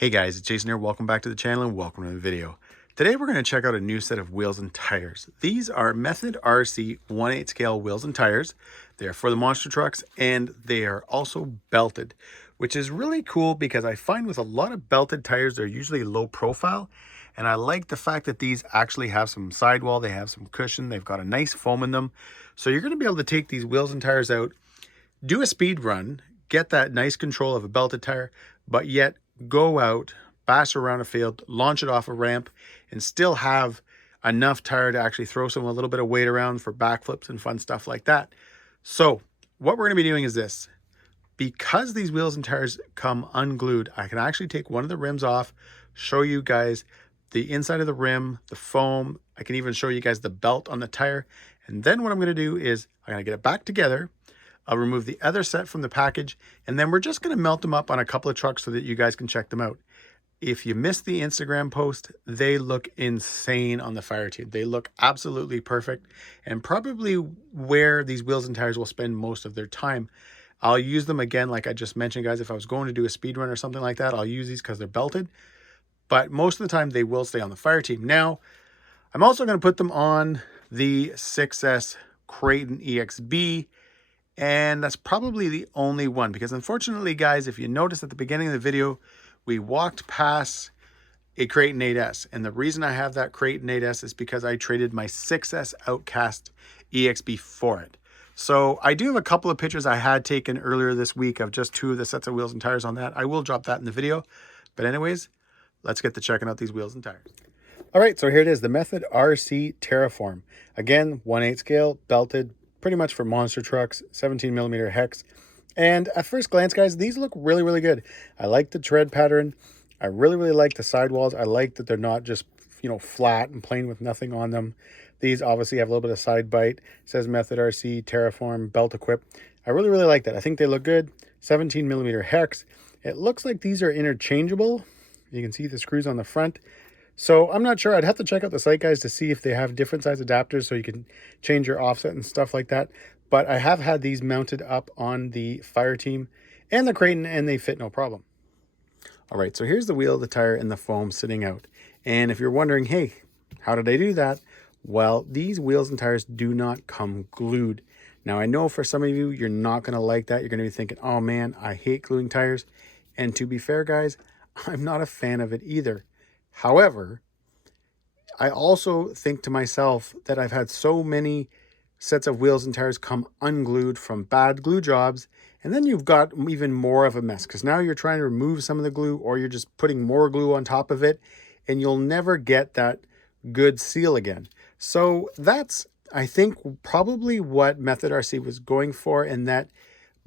Hey guys, it's Jason here. Welcome back to the channel and welcome to the video. Today we're going to check out a new set of wheels and tires. These are MethodRC 1/8 scale wheels and tires. They are for the monster trucks and they are also belted, which is really cool because I find with a lot of belted tires, they're usually low profile. And I like the fact that these actually have some sidewall, they have some cushion, they've got a nice foam in them. So you're going to be able to take these wheels and tires out, do a speed run, get that nice control of a belted tire, but yet go out, bash around a field, launch it off a ramp, and still have enough tire to actually throw a little bit of weight around for backflips and fun stuff like that. So what we're going to be doing is this. Because these wheels and tires come unglued, I can actually take one of the rims off, show you guys the inside of the rim, the foam. I can even show you guys the belt on the tire. And then what I'm going to do is I'm going to get it back together. I'll remove the other set from the package, and then we're just going to melt them up on a couple of trucks so that you guys can check them out. If you missed the Instagram post, they look insane on the Fireteam. They look absolutely perfect and probably where these wheels and tires will spend most of their time. I'll use them again, like I just mentioned, guys. If I was going to do a speed run or something like that, I'll use these because they're belted. But most of the time, they will stay on the Fireteam. Now, I'm also going to put them on the 6S Kraton EXB. And that's probably the only one because unfortunately, guys, if you notice at the beginning of the video, we walked past a Kraton 8S. And the reason I have that Kraton 8S is because I traded my 6S Outcast EXB for it. So I do have a couple of pictures I had taken earlier this week of just two of the sets of wheels and tires on that. I will drop that in the video. But anyways, let's get to checking out these wheels and tires. All right, so here it is, the MethodRC Terraform. Again, 1/8 scale, belted, pretty much for monster trucks, 17mm hex. And at first glance, guys, these look really, really good. I like the tread pattern. I really like the sidewalls. I like that they're not just, flat and plain with nothing on them. These obviously have a little bit of side bite. It says MethodRC Terraform belt equip. I really like that. I think they look good. 17mm hex. It looks like these are interchangeable. You can see the screws on the front. So I'm not sure. I'd have to check out the site, guys, to see if they have different size adapters so you can change your offset and stuff like that. But I have had these mounted up on the Fireteam and the Kraton, and they fit no problem. All right, so here's the wheel, the tire, and the foam sitting out. And if you're wondering, hey, how did I do that? Well, these wheels and tires do not come glued. Now, I know for some of you, you're not going to like that. You're going to be thinking, oh, man, I hate gluing tires. And to be fair, guys, I'm not a fan of it either. However, I also think to myself that I've had so many sets of wheels and tires come unglued from bad glue jobs, and then you've got even more of a mess because now you're trying to remove some of the glue or you're just putting more glue on top of it, and you'll never get that good seal again. So that's, I think, probably what MethodRC was going for, in that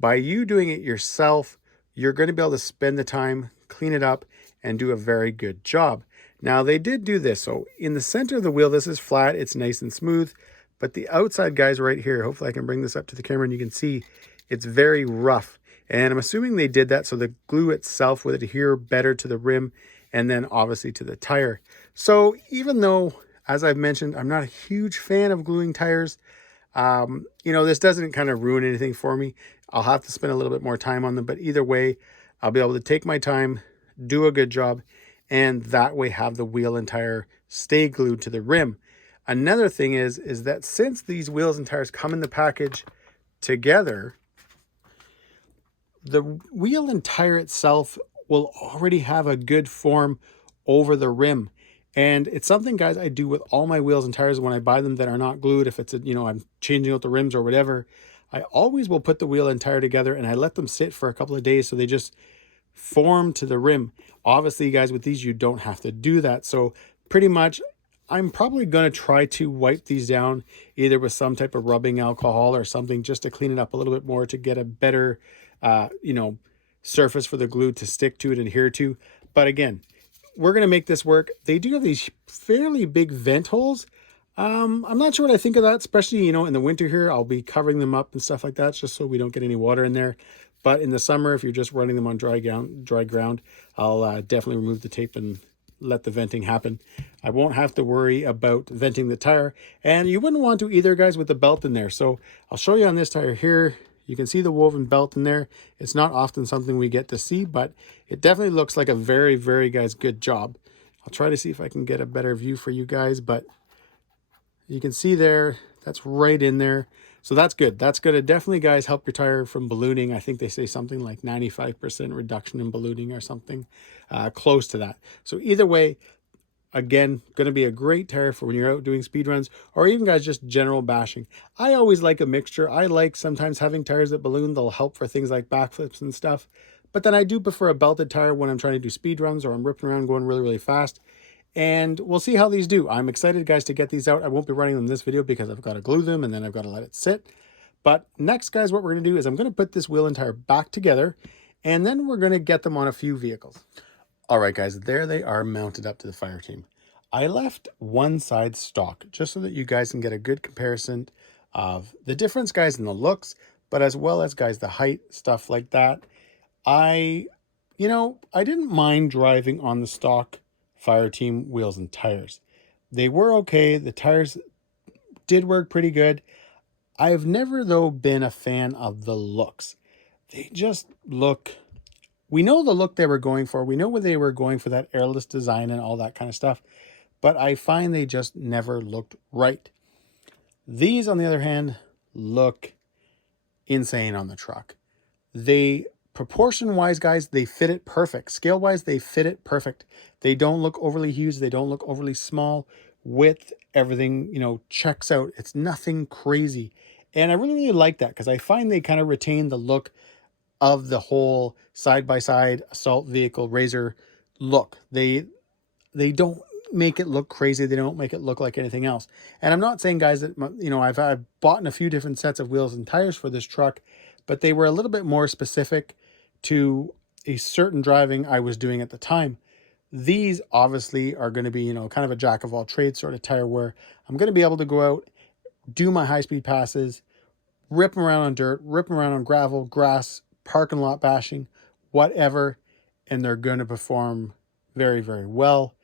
by you doing it yourself, you're going to be able to spend the time, clean it up, and do a very good job. Now, they did do this. So in the center of the wheel, this is flat. It's nice and smooth. But the outside, guys, right here, hopefully I can bring this up to the camera and you can see it's very rough. And I'm assuming they did that so the glue itself would adhere better to the rim and then obviously to the tire. So even though, as I've mentioned, I'm not a huge fan of gluing tires, this doesn't kind of ruin anything for me. I'll have to spend a little bit more time on them. But either way, I'll be able to take my time, do a good job, and that way have the wheel and tire stay glued to the rim. Another thing is that since these wheels and tires come in the package together, the wheel and tire itself will already have a good form over the rim. And it's something, guys, I do with all my wheels and tires when I buy them that are not glued. If it's, I'm changing out the rims or whatever, I always will put the wheel and tire together and I let them sit for a couple of days so they just form to the rim. Obviously, guys, with these, you don't have to do that. So pretty much, I'm probably going to try to wipe these down either with some type of rubbing alcohol or something just to clean it up a little bit more to get a better, surface for the glue to stick to and adhere to. But again, we're going to make this work. They do have these fairly big vent holes. I'm not sure what I think of that, especially, in the winter here. I'll be covering them up and stuff like that just so we don't get any water in there. But in the summer, if you're just running them on dry ground, I'll definitely remove the tape and let the venting happen. I won't have to worry about venting the tire. And you wouldn't want to either, guys, with the belt in there. So I'll show you on this tire here. You can see the woven belt in there. It's not often something we get to see, but it definitely looks like a very, very, guys, good job. I'll try to see if I can get a better view for you guys, but you can see there, that's right in there. So that's good. That's good. It definitely, guys, help your tire from ballooning. I think they say something like 95% reduction in ballooning or something close to that. So either way, again, going to be a great tire for when you're out doing speed runs or even, guys, just general bashing. I always like a mixture. I like sometimes having tires that balloon. They'll help for things like backflips and stuff. But then I do prefer a belted tire when I'm trying to do speed runs or I'm ripping around going really, really fast. And we'll see how these do. I'm excited, guys, to get these out. I won't be running them this video because I've got to glue them and then I've got to let it sit. But next, guys, what we're going to do is I'm going to put this wheel and tire back together, and then we're going to get them on a few vehicles. All right, guys, there they are mounted up to the Fireteam. I left one side stock just so that you guys can get a good comparison of the difference, guys, in the looks, but as well as, guys, the height, stuff like that. I didn't mind driving on the stock Fireteam wheels and tires. They were okay. The tires did work pretty good. I've never, though, been a fan of the looks. They just look... We know the look they were going for. We know what they were going for, that airless design and all that kind of stuff. But I find they just never looked right. These, on the other hand, look insane on the truck. They, proportion-wise, guys, they fit it perfect. Scale-wise, they fit it perfect. They don't look overly huge. They don't look overly small. Width, everything, checks out. It's nothing crazy. And I really, really like that because I find they kind of retain the look of the whole side-by-side assault vehicle RZR look. They don't make it look crazy. They don't make it look like anything else. And I'm not saying, guys, that, I've bought a few different sets of wheels and tires for this truck, but they were a little bit more specific to a certain driving I was doing at the time. These obviously are going to be, kind of a jack of all trades sort of tire where I'm going to be able to go out, do my high-speed passes, rip them around on dirt, rip them around on gravel, grass, parking lot bashing, whatever, and they're going to perform very, very well.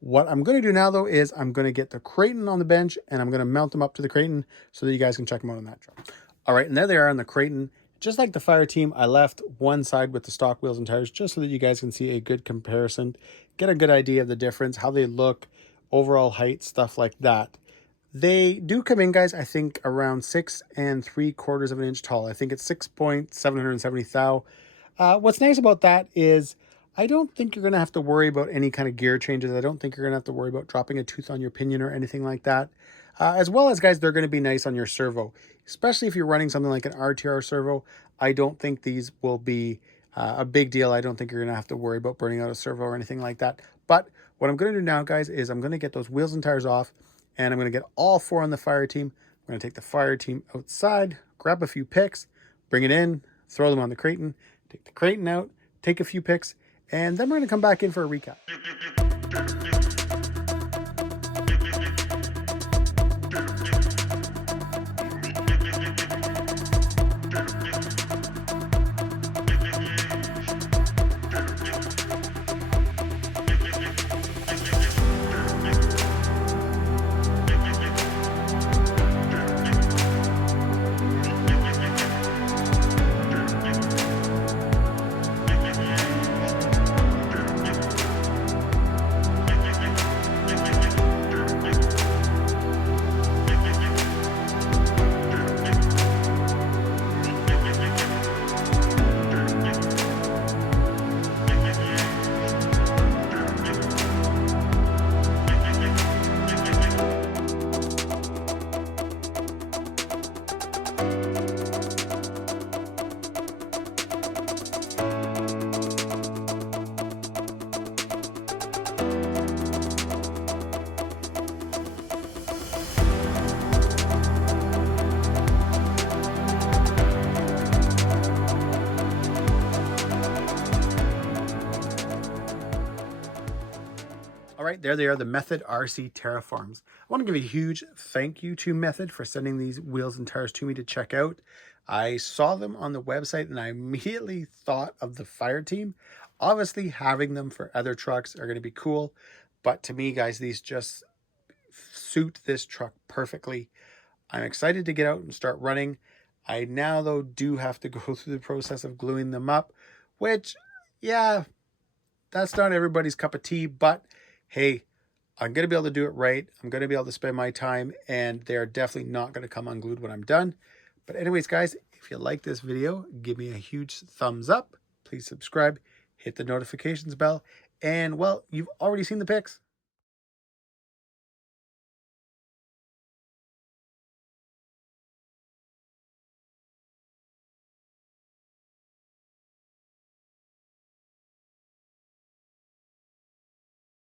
What I'm going to do now, though, is I'm going to get the Kraton on the bench, and I'm going to mount them up to the Kraton so that you guys can check them out on that truck. All right, and there they are on the Kraton. Just like the Fireteam, I left one side with the stock wheels and tires just so that you guys can see a good comparison, get a good idea of the difference, how they look, overall height, stuff like that. They do come in, guys, I think around 6 3/4 of an inch tall. I think it's 6.770 thou. What's nice about that is I don't think you're going to have to worry about any kind of gear changes. I don't think you're going to have to worry about dropping a tooth on your pinion or anything like that. As well as, guys, they're going to be nice on your servo, especially if you're running something like an RTR servo. I don't think these will be a big deal. I don't think you're going to have to worry about burning out a servo or anything like that. But what I'm going to do now, guys, is I'm going to get those wheels and tires off, and I'm going to get all 4 on the Fireteam. I'm going to take the Fireteam outside, grab a few picks, bring it in, throw them on the Kraton, take the Kraton out, take a few picks, and then we're going to come back in for a recap. right, there they are, the MethodRC Terraforms. I want to give a huge thank you to Method for sending these wheels and tires to me to check out. I saw them on the website and I immediately thought of the Fireteam. Obviously, having them for other trucks are going to be cool, but to me, guys, these just suit this truck perfectly. I'm excited to get out and start running. I now, though, do have to go through the process of gluing them up, which, yeah, that's not everybody's cup of tea, but hey, I'm going to be able to do it right. I'm going to be able to spend my time, and they're definitely not going to come unglued when I'm done. But anyways, guys, if you like this video, give me a huge thumbs up. Please subscribe, hit the notifications bell, and well, you've already seen the pics.